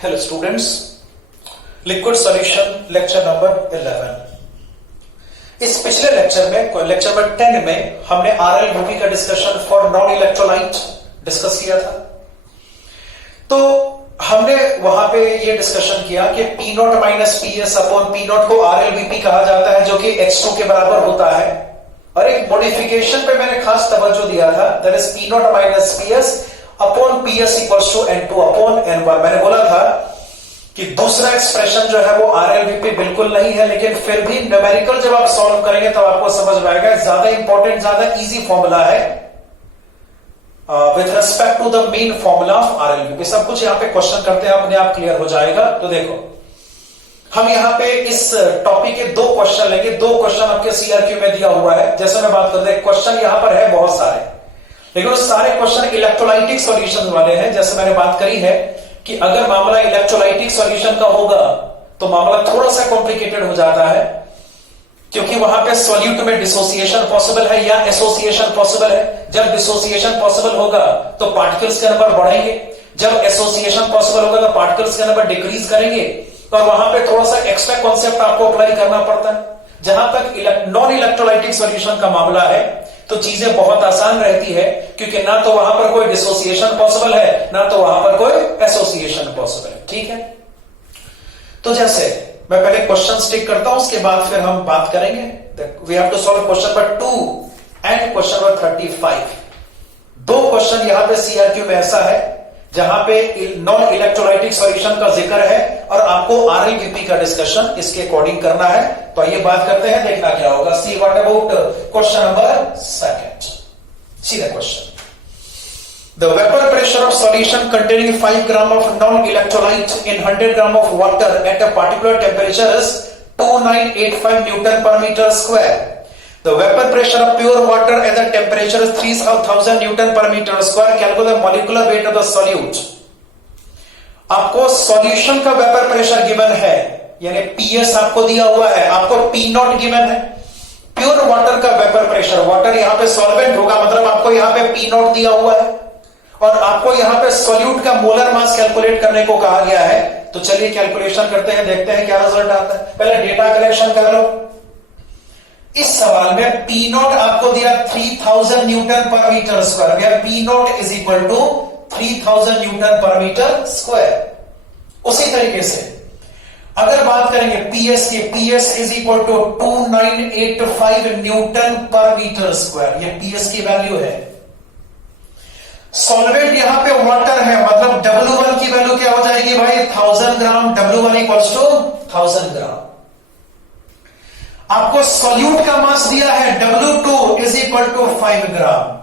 Hello students, liquid solution lecture number 11। इस पिछले lecture में, लेक्चर नंबर 10 में, हमने आरएलवीपी का discussion for non electrolyte discuss किया था। तो हमने वहां पे ये डिस्कशन किया कि P naught minus P S upon P not को आरएलवीपी कहा जाता है, जो कि H2 के बराबर होता है। और एक मॉडिफिकेशन पे मैंने खास तवज्जो दिया था, that is P naught minus P S upon P S equals to N2 upon N1। मैंने बोला था कि दूसरा एक्सप्रेशन जो है वो आरएलवीपी बिल्कुल नहीं है, लेकिन फिर भी न्यूमेरिकल जब आप सॉल्व करेंगे तब आपको समझ में आएगा ज्यादा इंपॉर्टेंट, ज्यादा इजी फॉर्मूला है with respect to the main formula of RLVP. सब कुछ यहां पे क्वेश्चन करते हैं, अपने आप क्लियर हो जाएगा। तो देखो, हम यहां पे इस टॉपिक के दो क्वेश्चन लेंगे। दो क्वेश्चन आपके सीआरक्यू में दिया हुआ है। जैसे मैं बात करता हूं, क्वेश्चन यहां पर है बहुत सारे, लेकिन उस सारे क्वेश्चन इलेक्ट्रोलाइटिक सॉल्यूशन वाले हैं। जैसे मैंने बात करी है कि अगर मामला इलेक्ट्रोलाइटिक सॉल्यूशन का होगा तो मामला थोड़ा सा कॉम्प्लिकेटेड हो जाता है, क्योंकि वहां पे सॉल्यूट में डिसोसिएशन पॉसिबल है या एसोसिएशन पॉसिबल है। जब डिसोसिएशन पॉसिबल होगा तो पार्टिकल्स के नंबर बढ़ेंगे, जब एसोसिएशन पॉसिबल होगा तो पार्टिकल्स के नंबर डिक्रीज करेंगे। और वहां पे थोड़ा सा एक्स्ट्रा कॉन्सेप्ट आपको अप्लाई करना पड़ता है। जहां तक नॉन इलेक्ट्रोलाइटिक सॉल्यूशन का मामला है तो चीजें बहुत आसान रहती है, क्योंकि ना तो वहां पर कोई डिसोसिएशन पॉसिबल है, ना तो वहां पर कोई एसोसिएशन पॉसिबल है। ठीक है, तो जैसे मैं पहले क्वेश्चन स्टिक करता हूं, उसके बाद फिर हम बात करेंगे। We have to solve question number 2 and question number 35। दो क्वेश्चन यहां पे सीआरक्यू में ऐसा है जहां पे नॉन इलेक्ट्रोलाइटिक सॉल्यूशन का जिक्र है और आपको आरएलवीपी का डिस्कशन इसके अकॉर्डिंग करना है। तो आइए बात करते हैं, देखना क्या होगा। See what about question number 2। See the question. The vapor pressure of solution containing 5 gram of non-electrolyte in 100 gram of water at a particular temperature is 2985 Newton per meter square. The vapor pressure of pure water at the temperature is 3000 Newton per meter square. Calculate the molecular weight of the solute. आपको solution का vapour pressure given है, यानी PS आपको दिया हुआ है, आपको P not given है। प्योर वाटर का वेपर प्रेशर, वाटर यहां पे सॉल्वेंट होगा, मतलब आपको यहां पे पी नॉट दिया हुआ है, और आपको यहां पे सॉल्यूट का मोलर मास कैलकुलेट करने को कहा गया है। तो चलिए कैलकुलेशन करते हैं, देखते हैं क्या रिजल्ट आता है। पहले डेटा कलेक्शन कर लो। इस सवाल में पी नॉट आपको दिया 3000 newton per metre square. P naught is equal to 3000 newton per metre square. उसी तरीके से अगर बात करेंगे पीएस की, PS is equal to 2985 newton per metre square. ये पीएस की वैल्यू है। सॉल्वेंट यहां पे वाटर है, मतलब W1 की वैल्यू क्या हो जाएगी भाई? 1000 ग्राम। W1 इक्वल्स टू 1000 ग्राम। आपको सॉल्यूट का मास दिया है W2 इज इक्वल टू 5 ग्राम।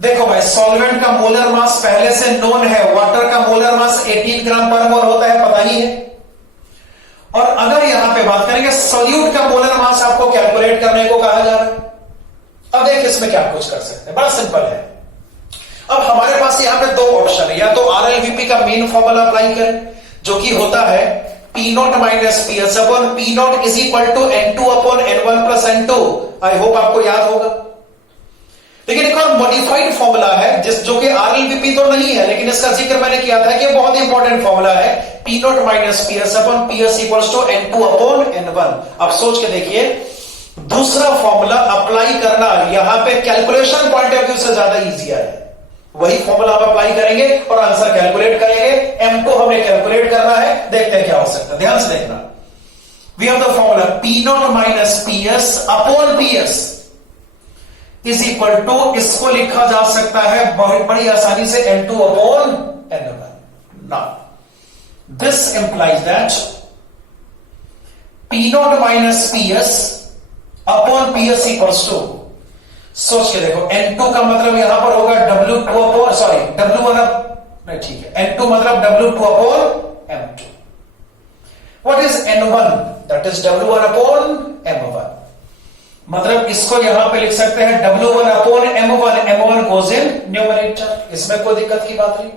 देखो भाई, सॉल्वेंट का मोलर मास पहले से नोन है। वाटर का मोलर मास 18 ग्राम पर मोल होता है, पता ही है। और अगर यहां पे बात करेंगे सॉल्यूट का मोलर मास आपको कैलकुलेट करने को कहा जा रहा है। अब देखिए इसमें क्या कुछ कर सकते हैं, बड़ा सिंपल है। अब हमारे पास यहां पे दो ऑप्शन है, या तो आरएलवीपी का मेन फॉर्मूला अप्लाई करें, जो कि होता है P naught minus P S upon P naught is equal to N2 upon N1 plus N2। I hope आपको याद होगा। लेकिन एक और मॉडिफाइड फॉर्मूला है जो कि आरएलवीपी तो नहीं है, लेकिन इसका जिक्र मैंने किया था कि बहुत इंपॉर्टेंट फॉर्मूला है। P naught minus P S upon P S equals to N2 upon N1। अब सोच के देखिए, दूसरा फॉर्मूला अप्लाई करना यहां पे कैलकुलेशन पॉइंट ऑफ व्यू से ज्यादा इजी है। वही फॉर्मूला आप अप्लाई करेंगे और आंसर कैलकुलेट करेंगे। M2 हमें कैलकुलेट करना है, देखते हैं क्या हो सकता है। ध्यान से देखना, we have the formula P naught minus P S upon P S is equal to, इसको लिखा जा सकता है बहुत बड़ी आसानी से N2 upon N1। Now this implies that P naught minus P S upon P S equals to, सोच के देखो, N2 का मतलब यहां पर होगा W2 अपॉन, सॉरी W1 नहीं, ठीक है, N2 मतलब W2 upon M2। What is N1? That is W1 upon M1। मतलब इसको यहां पे लिख सकते हैं W1 upon M1। M1 goes in numerator, इसमें कोई दिक्कत की बात नहीं।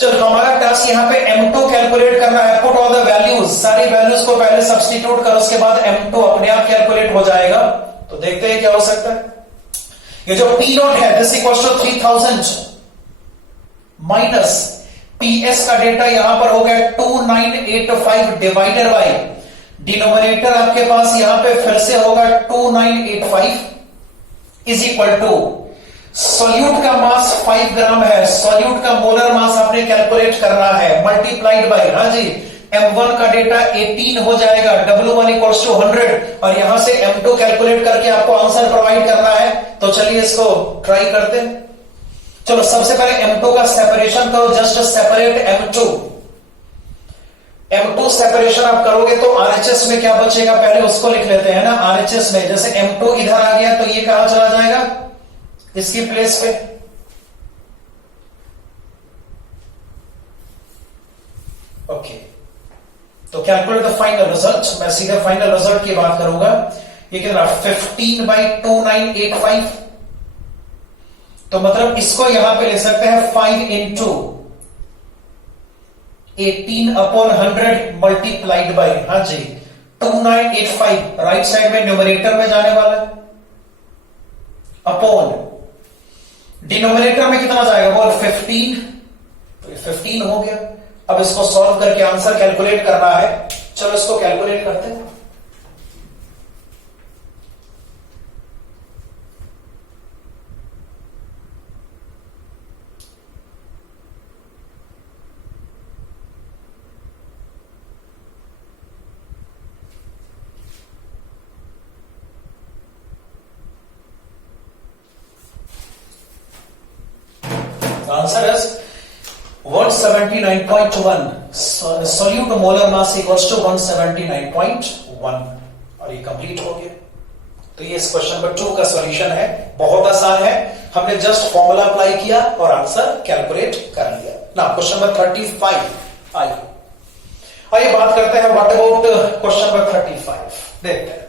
चल, हमारा टास्क यहां पे M2 कैलकुलेट करना है। पुट ऑल द वैल्यूज, सारी वैल्यूज को पहले सब्स्टिट्यूट करो, उसके बाद M2 अपने आप कैलकुलेट हो जाएगा। तो देखते हैं क्या हो सकता है। ये जो पी नॉट है this equals to 3000 minus PS का डेटा यहां पर हो गया 2985 डिवाइडेड बाय डिनोमिनेटर आपके पास यहां पे फिर से होगा 2985 इज इक्वल टू सॉल्यूट का मास 5 ग्राम है, सॉल्यूट का मोलर मास आपने कैलकुलेट करना है, मल्टीप्लाइड बाय, हाँ जी, M1 का डेटा 18 हो जाएगा, W1 इक्वल्स टू 100 और यहां से M2 कैलकुलेट करके आपको आंसर प्रोवाइड करना है। तो चलिए इसको ट्राई करते हैं। चलो सबसे पहले M2 का सेपरेशन करो, just separate M2। M2 separation आप करोगे तो RHS में क्या बचेगा पहले उसको लिख लेते हैं ना। RHS में जैसे M2 इधर आ गया तो ये कहां चला जाएगा, इसकी प्लेस पे। ओके, तो कैलकुलेट द फाइनल रिजल्ट। मैं सीधे फाइनल रिजल्ट की बात करूंगा। ये कितना 15/2985, तो मतलब इसको यहां पे ले सकते हैं 5 into 18/100 मल्टीप्लाइड बाई, हाँ जी, 2985 राइट साइड में न्यूमरेटर में जाने वाला है, अपॉन डिनोमिनेटर में कितना जाएगा बोल 15, तो 15 हो गया। अब इसको सॉल्व करके आंसर कैलकुलेट करना है। चलो इसको कैलकुलेट करते हैं। Answer is 179.1, solute molar mass equals to 179.1 और ये कंप्लीट हो गया। तो ये इस क्वेश्चन नंबर 2 का सॉल्यूशन है। बहुत आसान है, हमने जस्ट फॉर्मूला अप्लाई किया और आंसर कैलकुलेट कर लिया ना। क्वेश्चन नंबर 35 आइए बात करते हैं व्हाट अबाउट क्वेश्चन नंबर 35। देखते हैं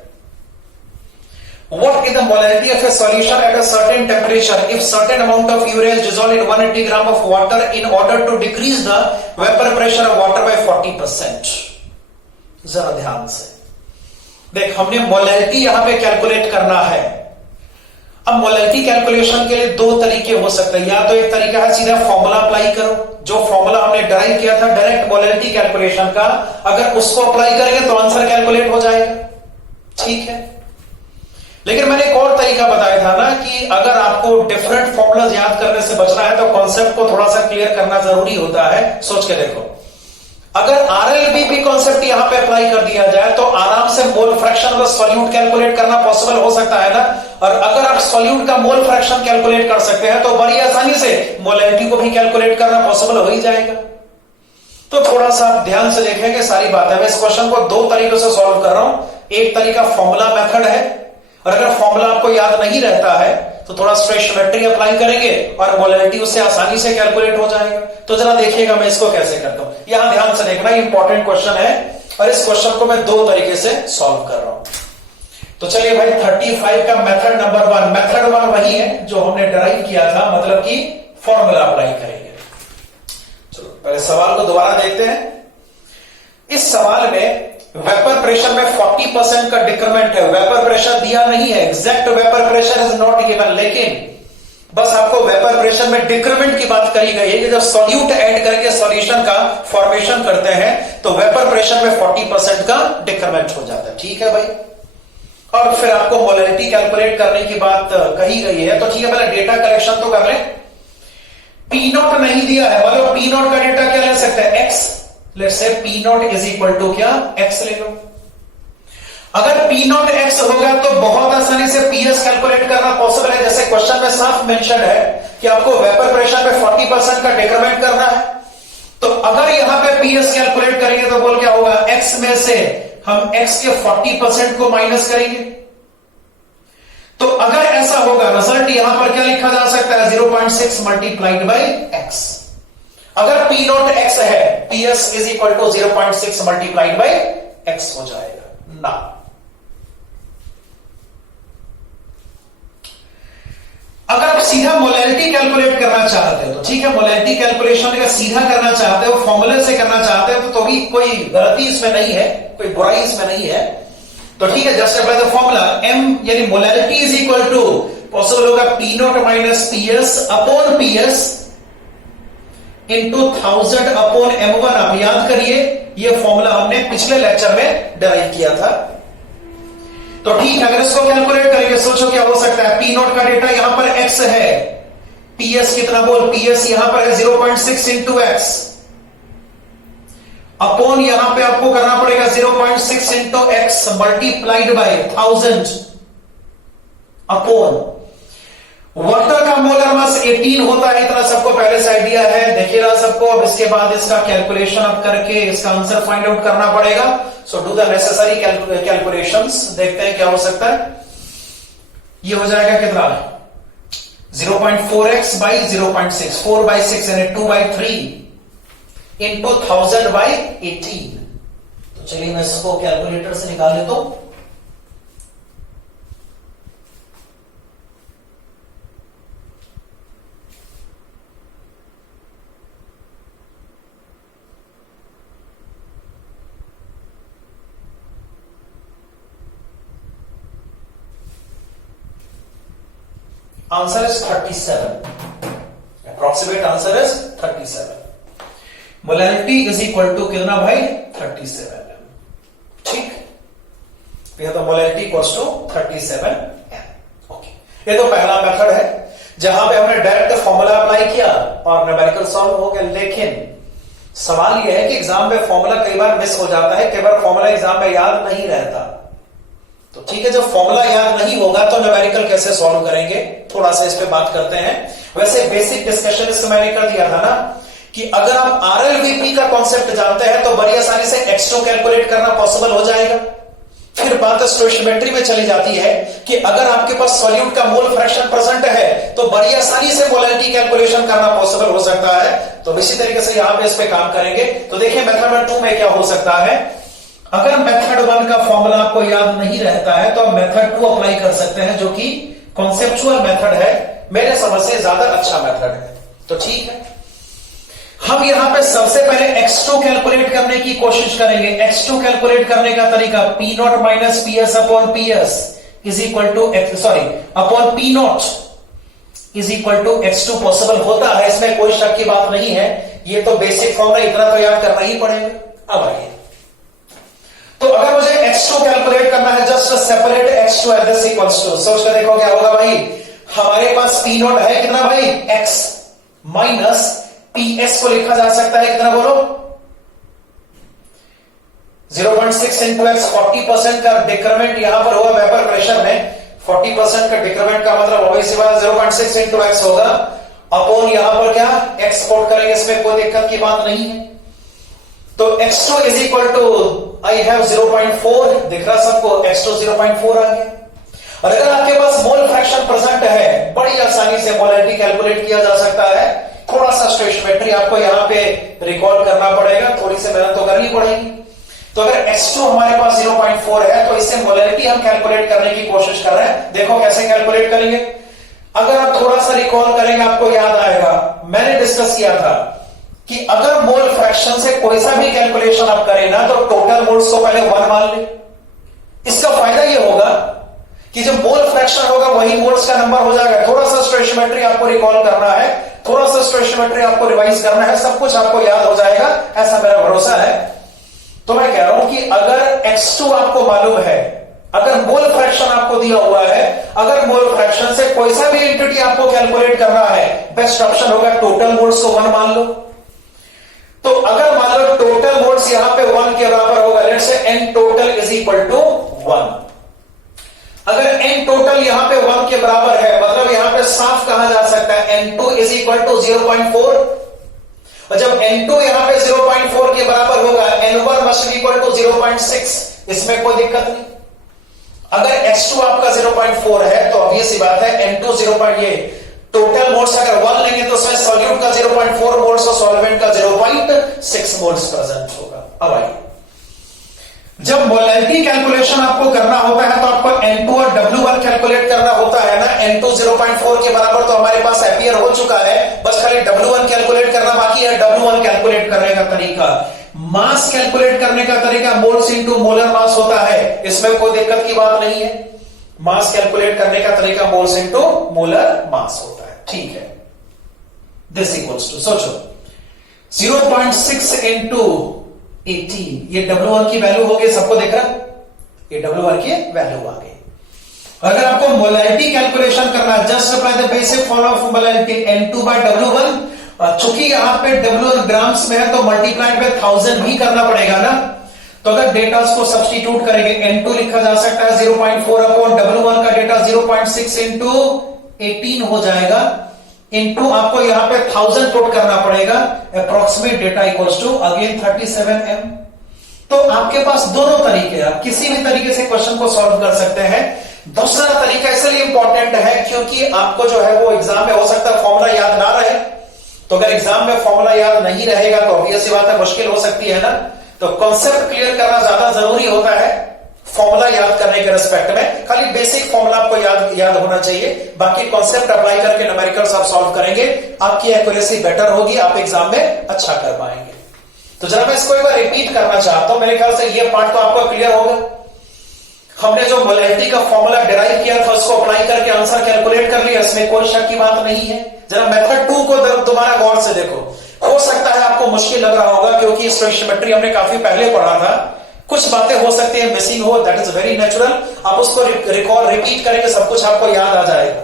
what is the molarity of a solution at a certain temperature if certain amount of urea is dissolved in 180 gram of water in order to decrease the vapor pressure of water by 40%। जरा ध्यान से देख, हमने molarity यहां पे calculate करना है। अब मोलैरिटी कैलकुलेशन के लिए दो तरीके हो सकते हैं। या तो एक तरीका है सीधा फॉर्मूला अप्लाई करो, जो फॉर्मूला हमने डराइव किया था डायरेक्ट मोलैरिटी कैलकुलेशन का, अगर उसको अप्लाई करेंगे तो आंसर कैलकुलेट हो जाएगा, ठीक है। लेकिन मैंने एक और तरीका बताया था ना कि अगर आपको डिफरेंट फॉर्मूलाज याद करने से बचना है तो कॉन्सेप्ट को थोड़ा सा क्लियर करना जरूरी होता है। सोच के देखो, अगर RLBP कॉन्सेप्ट यहां पे अप्लाई कर दिया जाए तो आराम से mole fraction of solute calculate करना पॉसिबल हो सकता है ना। और अगर आप सॉल्यूट का मोल फ्रैक्शन कैलकुलेट कर सकते हैं तो बड़ी आसानी से मोलैरिटी को भी कैलकुलेट करना पॉसिबल हो ही जाएगा। तो थोड़ा सा ध्यान से देखेंगे सारी बातें। मैं इस क्वेश्चन को दो तरीकों से सॉल्व कर रहा हूं। एक तरीका फॉर्मूला मेथड है, और अगर फॉर्मूला आपको याद नहीं रहता है तो थोड़ा स्टोइचियोमेट्री अप्लाई करेंगे और मोलैरिटी उससे आसानी से कैलकुलेट हो जाएगा। तो जरा देखिएगा मैं इसको कैसे करता हूं। यहां ध्यान से देखना, इंपॉर्टेंट क्वेश्चन है और इस क्वेश्चन को मैं दो तरीके से सॉल्व कर रहा हूं। तो चलिए भाई 35 का मेथड नंबर 1, मेथड 1 वही है जो हमने डराइव किया था, मतलब कि फॉर्मूला अप्लाई करेंगे। चलो पहले सवाल को दोबारा देखते हैं। इस सवाल में वेपर प्रेशर में 40% का डिक्रीमेंट है। वेपर प्रेशर दिया नहीं है, exact vapour pressure is not given, लेकिन बस आपको वेपर प्रेशर में डिक्रीमेंट की बात करी गई है कि जब सॉल्यूट ऐड करके सॉल्यूशन का फॉर्मेशन करते हैं तो वेपर प्रेशर में 40% का डिक्रीमेंट हो जाता है, ठीक है भाई। और फिर आपको मोलैरिटी कैलकुलेट करने की बात कही गई है, तो ठीक है पहले डेटा कलेक्शन तो कर लें। P0 नहीं दिया है, मतलब P0 का डेटा क्या ले सकते हैं, x। Let's say P0 is equal to क्या, x ले लो। अगर P0 x होगा तो बहुत आसानी से PS कैलकुलेट करना पॉसिबल है। जैसे क्वेश्चन में साफ मेंशन है कि आपको वेपर प्रेशर में 40% का डिक्रीमेंट करना है, तो अगर यहां पे PS कैलकुलेट करेंगे तो बोल क्या होगा, x में से हम x के 40% को माइनस करेंगे। तो अगर ऐसा होगा रिजल्ट यहां पर क्या लिखा जा सकता है, 0.6 मल्टीप्लाइड बाई x। अगर P0 x है, PS is equal to 0.6 multiplied by x हो जाएगा ना। अगर आप सीधा मोलैरिटी कैलकुलेट करना चाहते हो तो ठीक है, मोलैरिटी कैलकुलेशन अगर सीधा करना चाहते हो, फॉर्मूले से करना चाहते हो तो भी कोई गलती इसमें नहीं है, कोई बुराई इसमें नहीं है। तो ठीक है, just apply the formula m यानी molarity is equal to possible होगा P0 minus PS upon PS into 1000 upon m1। आप याद करिए, ये फॉर्मूला हमने पिछले लेक्चर में डिराइव किया था। तो ठीक है, अगर इसको कैलकुलेट करेंगे, सोचो क्या हो सकता है। पी नॉट का डेटा यहां पर x है, पीएस कितना बोल, पीएस यहां पर है 0.6 इंटू एक्स, अपॉन यहां पे आपको करना पड़ेगा 0.6 into x multiplied by 1000 upon water का मोलर मास 18 होता है, इतना सबको पहले से आइडिया है, देखिएगा सबको। अब इसके बाद इसका कैलकुलेशन अब करके इसका आंसर फाइंड आउट करना पड़ेगा। So do the necessary calculations, देखते हैं क्या हो सकता है। ये हो जाएगा कितना, 0.4x बाई 0.6, 4 बाई 6 यानी 2 बाई 3 इंटू 1000 बाई 18। तो चलिए मैं इसको कैलकुलेटर से निकाल लेता हूं। Answer is 37, approximate answer is 37। Molarity is equal to कितना भाई, 37। ठीक, तो molarity equals to 37 m। Okay, ये तो पहला मेथड है जहां पे हमने डायरेक्ट फॉर्मूला अप्लाई किया और न्यूमेरिकल सॉल्व हो गया। लेकिन सवाल यह है कि एग्जाम में फॉर्मूला कई बार मिस हो जाता है, कई बार फॉर्मूला एग्जाम में याद नहीं रहता। तो ठीक है, जब फॉर्मूला याद नहीं होगा तो न्यूमेरिकल कैसे सॉल्व करेंगे, थोड़ा सा इस पे बात करते हैं। वैसे बेसिक डिस्कशन इसमें मैंने कर दिया था ना कि अगर आप आरएलवीपी का कॉन्सेप्ट जानते हैं तो बड़ी आसानी से x2 कैलकुलेट करना पॉसिबल हो जाएगा। फिर बात स्टोइचियोमेट्री में चली जाती है कि अगर आपके पास सॉल्यूट का मोल फ्रैक्शन प्रेजेंट है तो बड़ी आसानी से मोलैरिटी कैलकुलेशन करना पॉसिबल हो सकता है। तो इसी तरीके से यहां पे इस पे काम करेंगे। तो देखिए मेथड नंबर 2 में क्या हो सकता है। अगर मेथड 1 का फॉर्मूला आपको याद नहीं रहता है तो आप मेथड 2 अप्लाई कर सकते हैं, जो कि कॉन्सेप्चुअल मेथड है, मेरे समझ से ज्यादा अच्छा मेथड है। तो ठीक है, हम यहां पे सबसे पहले x2 कैलकुलेट करने की कोशिश करेंगे। x2 कैलकुलेट करने का तरीका p naught minus P S upon P S is equal to upon p naught is equal to x2 possible होता है, इसमें कोई शक की बात नहीं है। ये तो बेसिक फॉर्मूला, इतना तो याद करना ही पड़ेगा। अब आइए, तो अगर मुझे x2 कैलकुलेट करना है, just separate x2 at this equals to, सोच कर देखो क्या होगा भाई। हमारे पास p नॉट है कितना भाई, x माइनस ps को लिखा जा सकता है कितना बोलो, 0.6 इंटू एक्स। 40% का डिक्रीमेंट यहां पर हुआ वेपर प्रेशर में, 40% का डिक्रीमेंट का मतलब ऑब्वियसली बात 0.6 इंटू एक्स होगा अपॉन यहां पर क्या एक्सपोर्ट करेंगे, इसमें कोई दिक्कत की बात नहीं है। तो x2 is equal to I have 0.4, दिख रहा सबको, x2 0.4 आ गया। और अगर आपके पास मोल फ्रैक्शन प्रेजेंट है, बड़ी आसानी से मोलैरिटी कैलकुलेट किया जा सकता है। थोड़ा सा स्टोइचियोमेट्री आपको यहां पे रिकॉर्ड करना पड़ेगा, थोड़ी सी मेहनत तो करनी पड़ेगी। तो अगर x2 हमारे पास 0.4 है तो इससे मोलैरिटी हम कैलकुलेट करने की कोशिश कर रहे हैं। देखो कैसे कैलकुलेट करेंगे। अगर आप थोड़ा सा रिकॉल करेंगे, आपको याद आएगा मैंने डिस्कस किया था कि अगर मोल फ्रैक्शन से कोई सा भी कैलकुलेशन आप करें ना, तो टोटल मोल्स को पहले 1 मान ले। इसका फायदा यह होगा कि जब मोल फ्रैक्शन होगा वही मोल्स का नंबर हो जाएगा। थोड़ा सा स्टोइचियोमेट्री आपको रिकॉल करना है, थोड़ा सा स्टोइचियोमेट्री आपको रिवाइज करना है, सब कुछ आपको याद हो जाएगा, ऐसा मेरा भरोसा है। तो मैं कह रहा हूं कि अगर x2 आपको मालूम है, अगर मोल फ्रैक्शन आपको दिया हुआ है, अगर मोल फ्रैक्शन से कोई सा भी एंटिटी आपको कैलकुलेट करना है, बेस्ट ऑप्शन होगा टोटल मोल्स को 1 मान लो। तो अगर मान लो टोटल मोल्स यहां पे 1 के बराबर होगा, let's say n total is equal to 1। अगर n टोटल यहां पे 1 के बराबर है, मतलब यहां पे साफ कहा जा सकता है n2 इज इक्वल टू 0.4। और जब n2 यहां पे 0.4 के बराबर होगा, n1 must be equal to 0.6, इसमें कोई दिक्कत नहीं। अगर x2 आपका 0.4 है तो ऑब्वियस सी बात है n2 0. टोटल मोल्स अगर 1 लेंगे तो उसमें सॉल्यूट का 0.4 मोल्स और सॉल्वेंट का 0.6 मोल्स प्रेजेंट होगा। अब आइए, जब मोलैरिटी कैलकुलेशन आपको करना होता है तो आपको n2 और w1 कैलकुलेट करना होता है ना। n2 0.4 के बराबर तो हमारे पास अपीयर हो चुका है, बस खाली w1 कैलकुलेट करना बाकी है। w1 कैलकुलेट करने का तरीका, मास कैलकुलेट करने का तरीका मोल्स इनटू मोलर मास होता है, इसमें कोई दिक्कत की बात नहीं है। मास कैलकुलेट करने का तरीका मोल्स इनटू मोलर मास होता है, ठीक है। दिस इक्वल्स टू, सोचो 0.6 इंटू 18, ये W1 की वैल्यू हो गई, सबको देख रहा, ये W1 की वैल्यू आ गई। अगर आपको मोलैलिटी कैलकुलेशन करना है, just apply the basic formula of molality N2 by W1, चूंकि यहां पे W1 ग्राम्स में है तो मल्टीप्लाइड बाय 1000 भी करना पड़ेगा ना। तो अगर डेटा को सब्स्टिट्यूट करेंगे, N2 लिखा जा सकता है 0.4 अपॉन W1 का डेटा 0.6 इंटू 18 हो जाएगा, इंटू आपको यहां पे 1000 पुट करना पड़ेगा, approximate data equals to again 37M। तो आपके पास दोनों तरीके हैं, आप किसी भी तरीके से क्वेश्चन को सॉल्व कर सकते हैं। दूसरा तरीका इसलिए इंपॉर्टेंट है क्योंकि आपको जो है वो एग्जाम में हो सकता है फॉर्मूला याद ना रहे, तो अगर एग्जाम में फॉर्मूला याद नहीं रहेगा तो ऑब्वियस सी बात है मुश्किल हो सकती है ना। तो कॉन्सेप्ट क्लियर करना ज्यादा जरूरी होता है फॉर्मूला याद करने के रिस्पेक्ट में। खाली बेसिक फॉर्मूला आपको याद होना चाहिए, बाकी कॉन्सेप्ट अप्लाई करके न्यूमेरिकल्स आप सॉल्व करेंगे, आपकी एक्यूरेसी बेटर होगी, आप एग्जाम में अच्छा कर पाएंगे। तो जरा मैं इसको एक बार रिपीट करना चाहता हूं, मेरे ख्याल से ये पार्ट तो आपको क्लियर होगा। हमने जो मोलैलिटी का फॉर्मूला डिराइव किया था उसको अप्लाई करके आंसर कैलकुलेट कर लिया, इसमें कोई शक की बात नहीं है। जरा मेथड 2 को दोबारा गौर से देखो, हो सकता है आपको मुश्किल लग रहा होगा क्योंकि स्टोइशियोमेट्री हमने काफी पहले पढ़ा था, कुछ बातें हो सकती है मिसिंग हो, दैट इज वेरी नेचुरल। आप उसको रिकॉल रिपीट करेंगे, सब कुछ आपको याद आ जाएगा।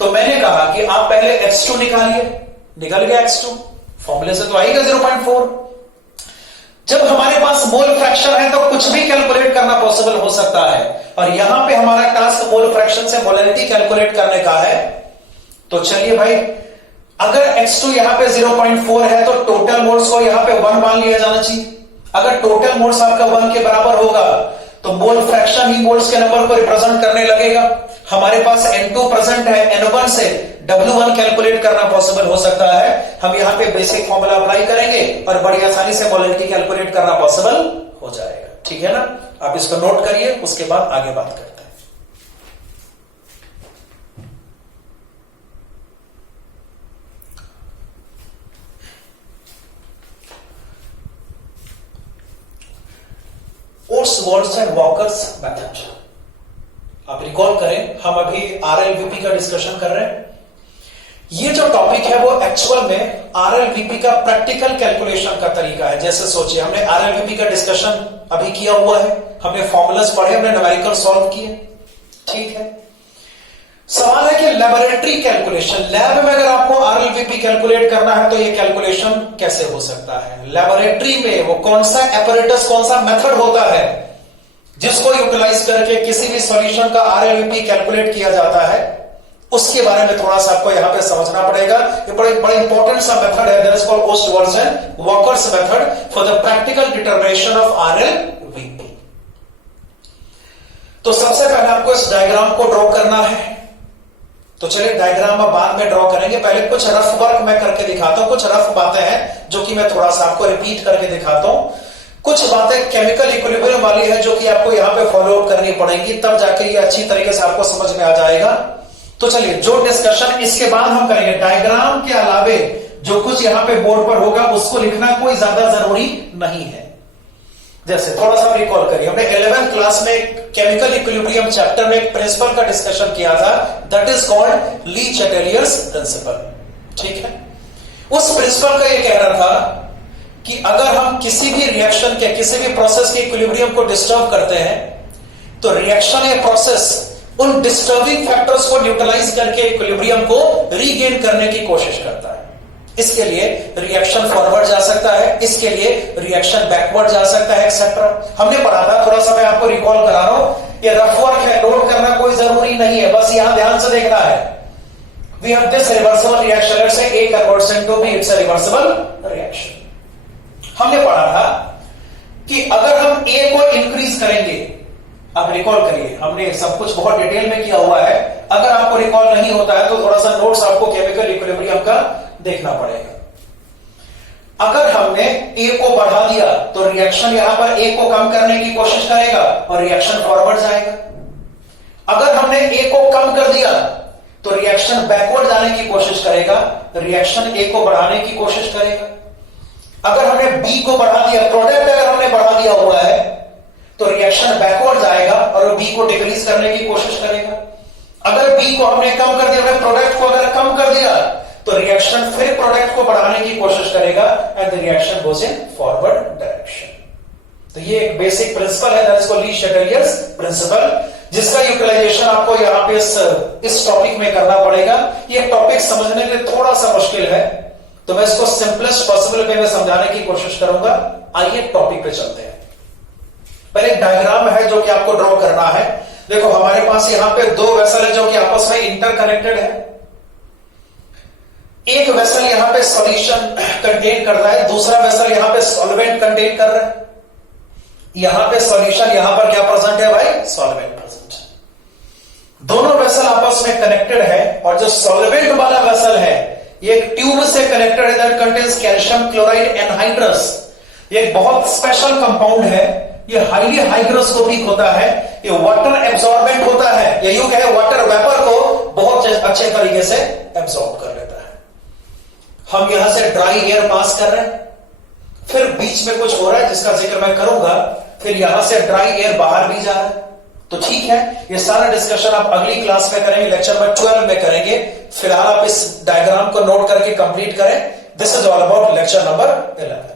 तो मैंने कहा कि आप पहले x2 निकालिए, निकल गया x2, फॉर्मूले से तो आएगा 0.4। जब हमारे पास मोल फ्रैक्शन है तो कुछ भी कैलकुलेट करना पॉसिबल हो सकता है, और यहां पे हमारा टास्क मोल फ्रैक्शन से मोलैलिटी कैलकुलेट करने का है। तो चलिए भाई, अगर x2 यहां पे 0.4 है तो टोटल मोल्स को यहां पे 1 मान लिया जाना चाहिए। अगर टोटल मोल्स आपका 1 के बराबर होगा तो मोल फ्रैक्शन ही मोल्स के नंबर को रिप्रेजेंट करने लगेगा। हमारे पास N2 प्रेजेंट है, N1 से W1 कैलकुलेट करना पॉसिबल हो सकता है। हम यहां पे बेसिक फॉर्मूला अप्लाई करेंगे और बड़ी आसानी से मोलैलिटी कैलकुलेट करना पॉसिबल हो जाएगा। ठीक है ना, आप इसको नोट करिए, उसके बाद आगे बात करते हैं। Oats, walls and walkers method. आप रिकॉल करें, हम अभी RLVP का डिस्कशन कर रहे हैं। ये जो टॉपिक है वो एक्चुअल में RLVP का प्रैक्टिकल कैलकुलेशन का तरीका है। जैसे सोचिए, हमने RLVP का डिस्कशन अभी किया हुआ है, हमने फॉर्मूलाज पढ़े, हमने न्यूमेरिकल सॉल्व किए, ठीक है। सवाल है कि लेबोरेटरी कैलकुलेशन, लैब में अगर आपको RLVP कैलकुलेट करना है तो ये कैलकुलेशन कैसे हो सकता है। लेबोरेटरी में वो कौन सा एपरेटस, कौन सा मेथड होता है जिसको यूटिलाइज करके किसी भी सॉल्यूशन का RLVP कैलकुलेट किया जाता है, उसके बारे में थोड़ा सा आपको यहां पे समझना पड़ेगा। ये बड़ा इंपॉर्टेंट सा मेथड है, that is called oats, walls and walkers method for the practical determination of RLVP। तो सबसे पहले आपको इस डायग्राम को ड्रॉ करना है। तो चलिए डायग्राम में बाद में ड्रॉ करेंगे, पहले कुछ रफ वर्क मैं करके दिखाता हूं। कुछ रफ बातें हैं जो कि मैं थोड़ा सा आपको रिपीट करके दिखाता हूं। कुछ बातें केमिकल इक्विलिब्रियम वाली है जो कि आपको यहां पे फॉलो अप करनी पड़ेंगी, तब जाके ये अच्छी तरीके से आपको समझ में आ जाएगा। तो चलिए, जो डिस्कशन इसके बाद हम करेंगे, डायग्राम के अलावे जो कुछ यहां पे बोर्ड पर होगा उसको लिखना कोई ज्यादा जरूरी नहीं है। जैसे थोड़ा सा रिकॉल करिए, हमने 11th क्लास में केमिकल इक्विलिब्रियम चैप्टर में एक प्रिंसिपल का डिस्कशन किया था, that is called Le Chatelier's principle, ठीक है। उस प्रिंसिपल का ये कहना था कि अगर हम किसी भी रिएक्शन के, किसी भी प्रोसेस के इक्विलिब्रियम को डिस्टर्ब करते हैं तो रिएक्शन या प्रोसेस उन डिस्टर्बिंग फैक्टर्स को न्यूट्रलाइज करके इक्विलिब्रियम को रीगेन करने की कोशिश करता है। इसके लिए रिएक्शन फॉरवर्ड जा सकता है, इसके लिए रिएक्शन बैकवर्ड जा सकता है, एक्सेट्रा। हमने पढ़ा था, थोड़ा सा मैं आपको रिकॉल करा रहा हूं। ये रफ वर्क है, नोट करना कोई जरूरी नहीं है, बस यहां ध्यान से देखना है। We have this reversible reaction, let's say A converts into B, it's a reversible reaction. हमने पढ़ा था कि अगर हम A को इंक्रीज करेंगे, आप रिकॉल करिए, हमने सब कुछ बहुत डिटेल में किया हुआ है। अगर आपको रिकॉल नहीं होता है तो थोड़ा सा नोट्स आपको केमिकल इक्विलिब्रियम का देखना पड़ेगा। अगर हमने A को बढ़ा दिया तो रिएक्शन यहां पर A को कम करने की कोशिश करेगा और रिएक्शन फॉरवर्ड जाएगा। अगर हमने A को कम कर दिया तो रिएक्शन बैकवर्ड जाने की कोशिश करेगा, रिएक्शन A को बढ़ाने की कोशिश करेगा। अगर हमने B को बढ़ा दिया, प्रोडक्ट अगर हमने बढ़ा दिया हुआ है तो रिएक्शन बैकवर्ड जाएगा और B को डिक्रीज करने की कोशिश करेगा। अगर B को हमने कम कर दिया, हमने प्रोडक्ट को अगर कम कर दिया तो रिएक्शन फिर प्रोडक्ट को बढ़ाने की कोशिश करेगा and the reaction goes in forward direction. तो ये एक बेसिक प्रिंसिपल है, that is called Le Chatelier's principle, जिसका यूटिलाइजेशन आपको यहां पे इस टॉपिक में करना पड़ेगा। ये टॉपिक समझने के लिए थोड़ा सा मुश्किल है, तो मैं इसको सिंपलेस्ट पॉसिबल वे में समझाने की कोशिश करूंगा। आइए टॉपिक पे चलते हैं। पहले एक डायग्राम है जो कि आपको ड्रॉ करना है। देखो हमारे पास यहां पे दो वेसल है जो कि आपस में इंटरकनेक्टेड है। एक वेसल यहां पे सॉल्यूशन कंटेन कर रहा है, दूसरा वेसल यहां पे सॉल्वेंट कंटेन कर रहा है। यहां पे सॉल्यूशन, यहां पर क्या प्रेजेंट है भाई? सॉल्वेंट प्रेजेंट है। दोनों वेसल आपस में कनेक्टेड है और जो सॉल्वेंट वाला वेसल है ये एक ट्यूब से कनेक्टेड है that contains calcium chloride anhydrous. ये एक बहुत स्पेशल कंपाउंड है, ये हाईली हाइग्रोस्कोपिक होता है, ये वाटर एब्सॉर्बेंट होता है, ये यूं कहे वाटर वेपर को बहुत अच्छे तरीके से एब्सॉर्ब कर लेता है। हम यहां से ड्राई एयर पास कर रहे हैं, फिर बीच में कुछ हो रहा है जिसका जिक्र मैं करूंगा, फिर यहां से ड्राई एयर बाहर भी जा रहा है। तो ठीक है, ये सारा डिस्कशन आप अगली क्लास में करेंगे, लेक्चर नंबर 12 में करेंगे। फिलहाल आप इस डायग्राम को नोट करके कंप्लीट करें। This is all about lecture number 11।